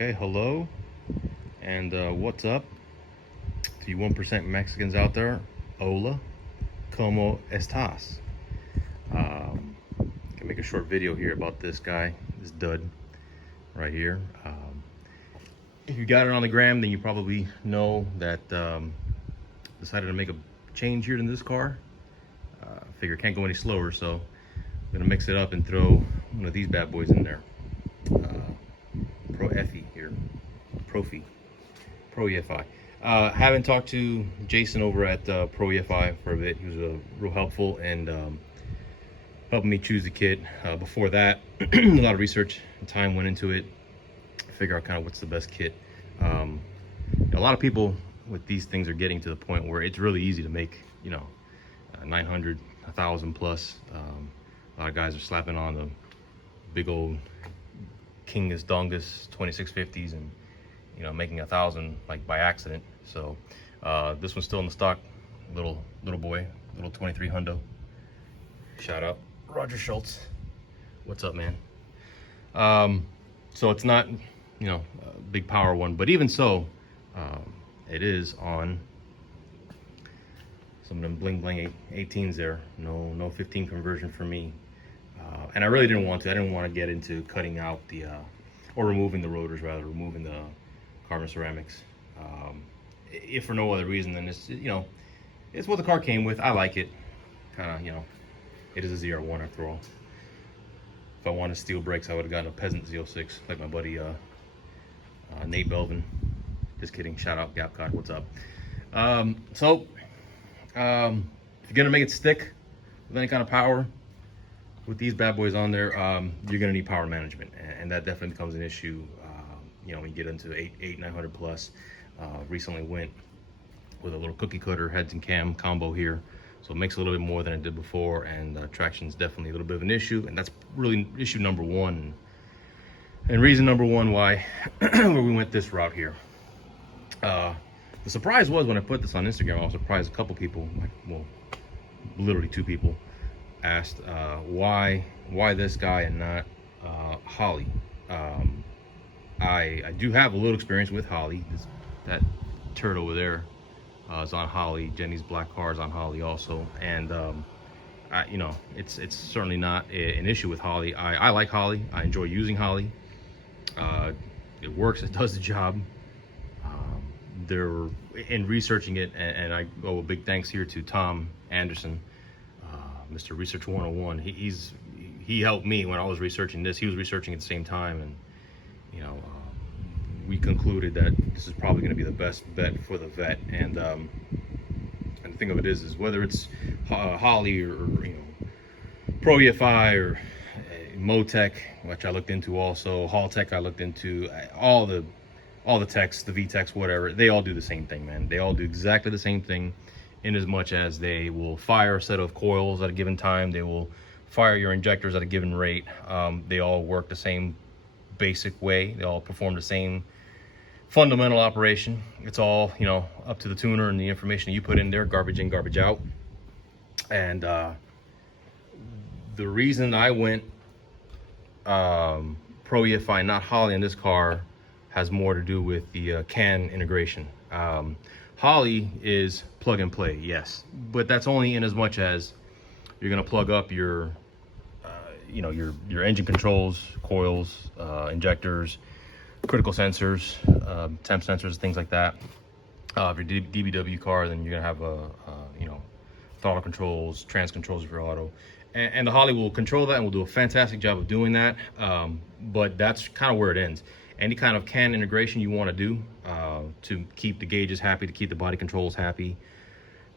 Okay, hello, and what's up to you 1% Mexicans out there? Hola, como estás? Can make a short video here about this guy, this dud right here. If you got it on the gram, then you probably know that decided to make a change here in this car. Figure it can't go any slower, so I'm gonna mix it up and throw one of these bad boys in there. ProEFI here, ProEFI. Haven't talked to Jason over at ProEFI for a bit. He was real helpful and helping me choose the kit. Before that, a lot of research and time went into it. Figure out kind of what's the best kit. A lot of people with these things are getting to the point where it's really easy to make, 900, 1,000 plus. A lot of guys are slapping on the big old Kingus Dongus 2650s and making 1,000 like by accident. So this one's still in the stock, little boy, little 23 hundo. Shout out Roger Schultz, what's up, man? So it's not a big power one, but even so, it is on some of them bling bling 18s there. No 15 conversion for me. And I really didn't want to. I didn't want to get into cutting out the, or removing the rotors, rather, removing the carbon ceramics. If for no other reason than it's, it's what the car came with. I like it. Kind of, it is a ZR1 after all. If I wanted steel brakes, I would have gotten a Peasant Z06, like my buddy Nate Belvin. Just kidding. Shout out Gapcott. What's up? If you're gonna make it stick with any kind of power, with these bad boys on there, you're gonna need power management, and that definitely becomes an issue. When you get into 900 plus. Recently went with a little cookie cutter heads and cam combo here, so it makes a little bit more than it did before, and traction is definitely a little bit of an issue, and that's really issue number one, and reason number one why where we went this route here. The surprise was when I put this on Instagram, I was surprised a couple people, literally 2 people, asked why this guy and not Holly. I do have a little experience with Holly. That turd over there is on Holly. Jenny's black car is on Holly also, and it's certainly not an issue with Holly. I like Holly. I enjoy using Holly. It works. It does the job. They're in researching it, and I owe a big thanks here to Tom Anderson, Mr. Research 101. He helped me when I was researching this. He was researching at the same time, and we concluded that this is probably going to be the best bet for the vet. And the thing of it is whether it's Holly or ProEFI or Motec, which I looked into also, Haltech I looked into, all the techs, the V-techs, whatever, they all do the same thing, man. They all do exactly the same thing, in as much as they will fire a set of coils at a given time. They will fire your injectors at a given rate. They all work the same basic way. They all perform the same fundamental operation. It's all, up to the tuner and the information you put in there, garbage in, garbage out. And the reason I went ProEFI, not Holly, in this car has more to do with the CAN integration. Holly is plug and play, yes, but that's only in as much as you're going to plug up your your engine controls, coils, injectors, critical sensors, temp sensors, things like that. If you're DBW car, then you're gonna have throttle controls, trans controls if you're auto, and the Holly will control that and will do a fantastic job of doing that. But that's kind of where it ends. Any kind of CAN integration you want to do to keep the gauges happy, to keep the body controls happy,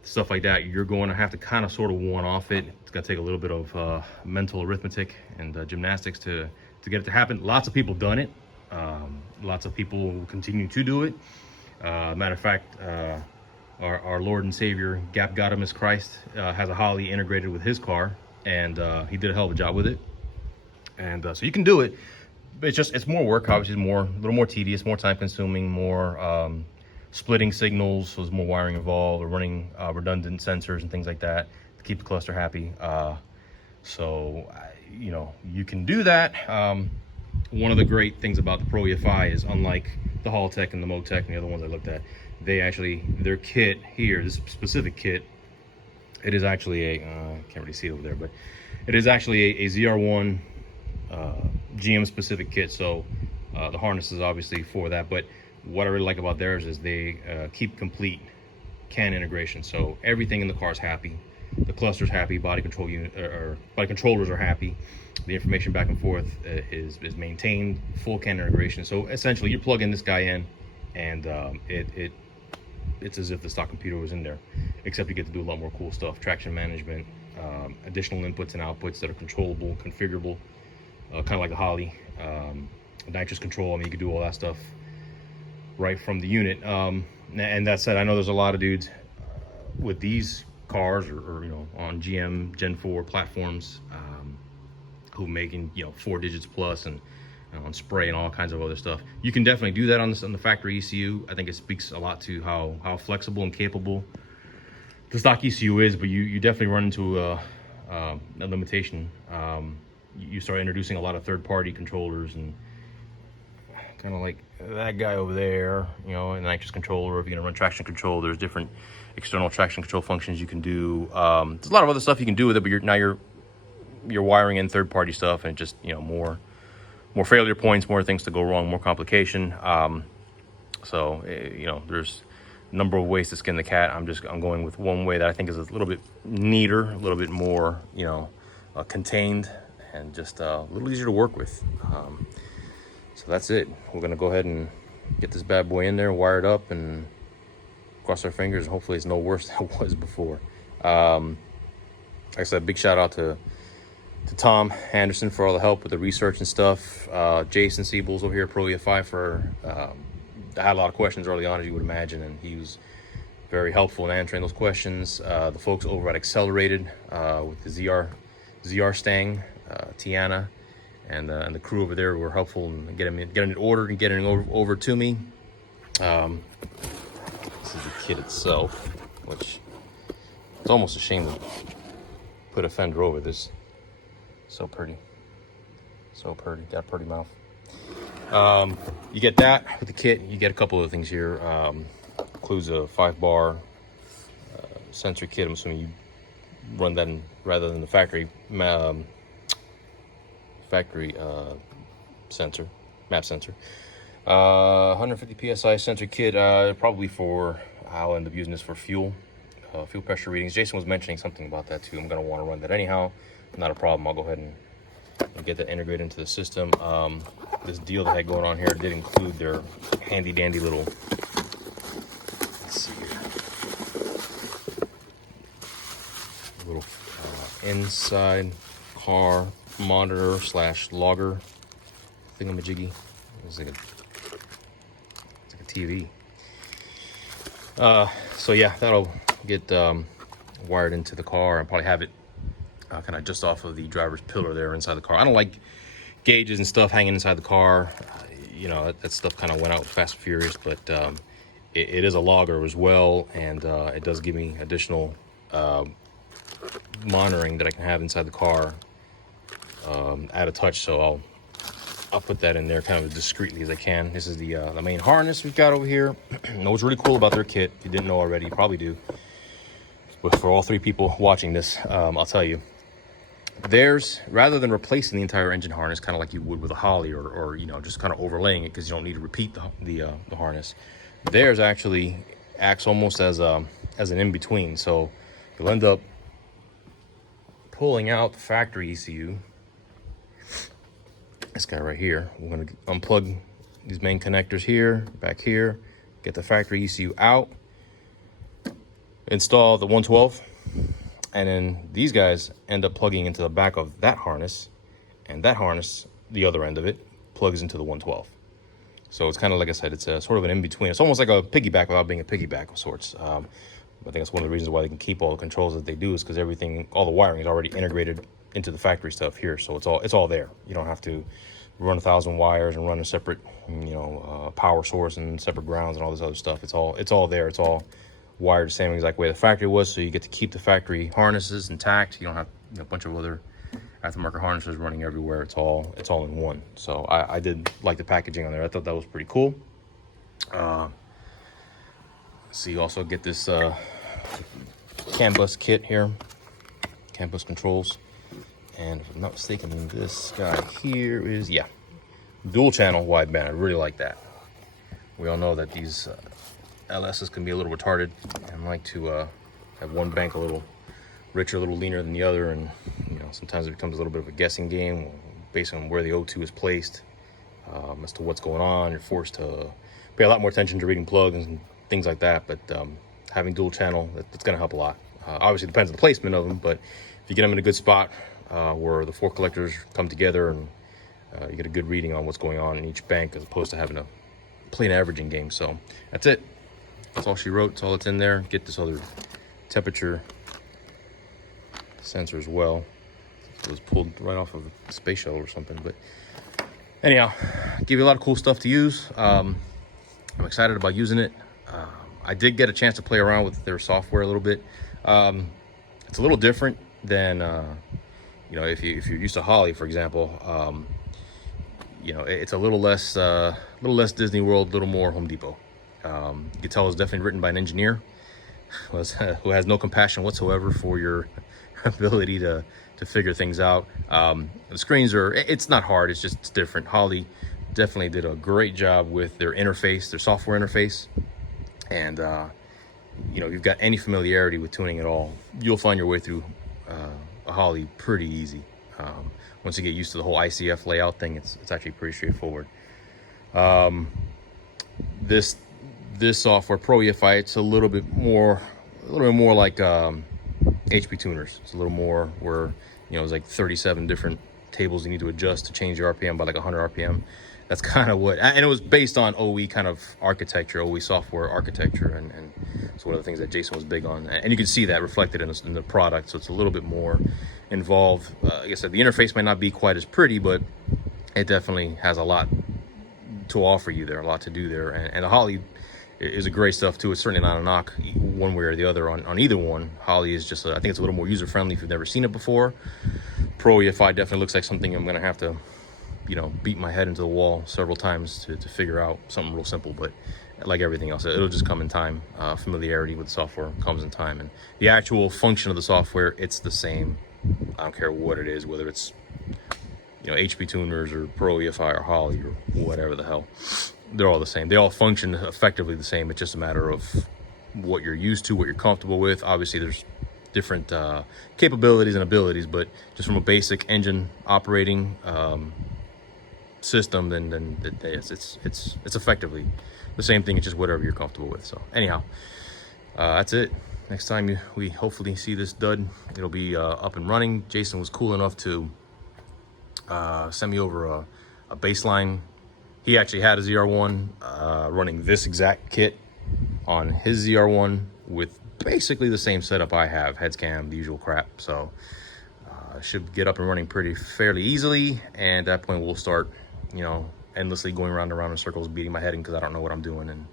stuff like that, you're going to have to kind of sort of one-off it. It's going to take a little bit of mental arithmetic and gymnastics to get it to happen. Lots of people done it. Lots of people will continue to do it. Matter of fact, our Lord and Savior, Gapgotimus Christ, has a Holly integrated with his car, and he did a hell of a job with it. And so you can do it. It's more work, obviously, a little more tedious, more time consuming, more splitting signals, so there's more wiring involved, or running redundant sensors and things like that to keep the cluster happy. So you can do that. one of the great things about the ProEFI is, unlike the Haltech and the Motec and the other ones I looked at, they actually, their kit here, this specific kit, it is actually a, I can't really see it over there, but it is actually a ZR1 GM specific kit. So the harness is obviously for that, but what I really like about theirs is they keep complete CAN integration. So everything in the car is happy. The cluster's happy, body control unit or body controllers are happy. The information back and forth is maintained, full CAN integration. So essentially, you're plugging this guy in, and it's as if the stock computer was in there, except you get to do a lot more cool stuff: traction management, additional inputs and outputs that are controllable, configurable, kind of like a Holley, nitrous control. I mean, you can do all that stuff right from the unit. And that said, I know there's a lot of dudes with these cars or you know, on GM Gen 4 platforms who making, you know, 4 digits plus and on spray and all kinds of other stuff. You can definitely do that on the factory ECU. I think it speaks a lot to how flexible and capable the stock ECU is, but you definitely run into a limitation. You start introducing a lot of third-party controllers, and kind of like that guy over there, you know, a nitrous controller. If you're gonna run traction control, there's different external traction control functions you can do. There's a lot of other stuff you can do with it, but now you're wiring in third-party stuff, and it just, you know, more failure points, more things to go wrong, more complication. So you know, there's a number of ways to skin the cat. I'm going with one way that I think is a little bit neater, a little bit more, you know, contained, and just a little easier to work with. So that's it. We're gonna go ahead and get this bad boy in there, wire it up, and cross our fingers. Hopefully it's no worse than it was before. Like I said, big shout out to Tom Anderson for all the help with the research and stuff. Jason Siebels over here at ProEFI for, I had a lot of questions early on, as you would imagine, and he was very helpful in answering those questions. The folks over at Accelerated with the ZR Stang, Tiana, and the crew over there were helpful in getting it ordered and getting it over to me. This is the kit itself, which it's almost a shame to put a fender over this. So pretty, got a pretty mouth. You get that with the kit. You get a couple of things here. Includes a 5-bar sensor kit. I'm assuming you run that in, rather than the factory sensor, map sensor. 150 psi sensor kit, probably for, I'll end up using this for fuel pressure readings. Jason was mentioning something about that too. I'm gonna want to run that anyhow. Not a problem. I'll go ahead and get that integrated into the system. This deal that I had going on here did include their handy dandy little, let's see here, little inside car monitor / logger thingamajiggy. It's like a TV. So yeah, that'll get wired into the car. I'll probably have it kind of just off of the driver's pillar there inside the car. I don't like gauges and stuff hanging inside the car. You know, that stuff kind of went out fast and furious, but it is a logger as well, and it does give me additional monitoring that I can have inside the car at a touch. So I'll put that in there kind of as discreetly as I can. This is the main harness we've got over here. What's really cool about their kit, if you didn't know already, you probably do, but for all 3 people watching this, I'll tell you, there's, rather than replacing the entire engine harness kind of like you would with a Holley, or you know, just kind of overlaying it because you don't need to repeat the harness, theirs actually acts almost as an in-between. So you'll end up pulling out the factory ECU, this guy right here. We're going to unplug these main connectors here, back here, get the factory ECU out, install the 112, and then these guys end up plugging into the back of that harness, and that harness, the other end of it, plugs into the 112. So it's kind of, like I said, it's a sort of an in-between. It's almost like a piggyback without being a piggyback of sorts. I think that's one of the reasons why they can keep all the controls that they do, is because everything, all the wiring is already integrated into the factory stuff here. So it's all there. You don't have to run 1,000 wires and run a separate, you know, power source and separate grounds and all this other stuff. It's all there. It's all wired the same exact way the factory was, so you get to keep the factory harnesses intact. You don't have a bunch of other aftermarket harnesses running everywhere. It's all in one. So I did like the packaging on there. I thought that was pretty cool. So you also get this CAN bus kit here, CAN bus controls, and if I'm not mistaken, this guy here is, yeah, dual channel wideband. I really like that. We all know that these LSs can be a little retarded and like to have one bank a little richer, a little leaner than the other, and you know, sometimes it becomes a little bit of a guessing game based on where the O2 is placed as to what's going on. You're forced to pay a lot more attention to reading plugs and things like that, but having dual channel, that's going to help a lot. Obviously, it depends on the placement of them, but if you get them in a good spot where the 4 collectors come together and you get a good reading on what's going on in each bank, as opposed to having to play an averaging game. So that's it. That's all she wrote. That's all that's in there. Get this other temperature sensor as well. It was pulled right off of a space shuttle or something. But anyhow, give you a lot of cool stuff to use. I'm excited about using it. I did get a chance to play around with their software a little bit. It's a little different than you know, if you're used to Holley, for example. You know, it's a little less Disney World, a little more Home Depot. You can tell it's definitely written by an engineer who has no compassion whatsoever for your ability to figure things out. The screens it's not hard, it's just different. Holley definitely did a great job with their interface, their software interface. And you know, if you've got any familiarity with tuning at all, you'll find your way through a Holley pretty easy. Once you get used to the whole ICF layout thing, it's actually pretty straightforward. This software, ProEFI, it's a little bit more like HP tuners. It's a little more where, you know, it's like 37 different tables you need to adjust to change your RPM by like 100 RPM. That's kind of what, and it was based on OE kind of architecture, OE software architecture, and it's one of the things that Jason was big on. And you can see that reflected in the product. So it's a little bit more involved. Like I said, the interface might not be quite as pretty, but it definitely has a lot to offer you there, a lot to do there. And the Holley is a great stuff too. It's certainly not a knock one way or the other on either one. Holley is just, I think it's a little more user friendly if you've never seen it before. ProEFI definitely looks like something I'm gonna have to, you know, beat my head into the wall several times to figure out something real simple. But like everything else, it'll just come in time. Familiarity with the software comes in time, and the actual function of the software, it's the same. I don't care what it is, whether it's, you know, HP tuners or ProEFI or Holley or whatever the hell, they're all the same. They all function effectively the same. It's just a matter of what you're used to, what you're comfortable with. Obviously there's different capabilities and abilities, but just from a basic engine operating system, then it's effectively the same thing. It's just whatever you're comfortable with. So anyhow, that's it. Next time we hopefully see this dud, it'll be up and running. Jason was cool enough to send me over a baseline. He actually had a ZR1 running this exact kit on his ZR1 with basically the same setup I have, heads cam, the usual crap. So should get up and running fairly easily, and at that point we'll start, you know, endlessly going around and around in circles, beating my head in because I don't know what I'm doing, and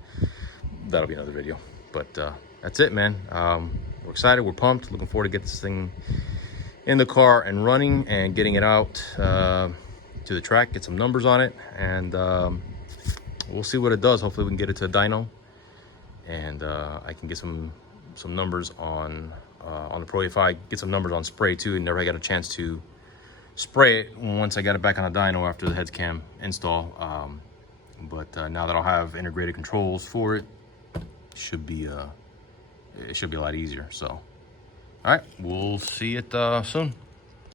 that'll be another video. But that's it, man. We're excited, we're pumped, looking forward to get this thing in the car and running and getting it out to the track, get some numbers on it, and we'll see what it does. Hopefully we can get it to a dyno, and I can get some numbers on the ProEFI, get some numbers on spray too. And never got a chance to spray it once I got it back on a dyno after the heads cam install. But now that I'll have integrated controls for it, it should be a lot easier. So all right, we'll see it soon.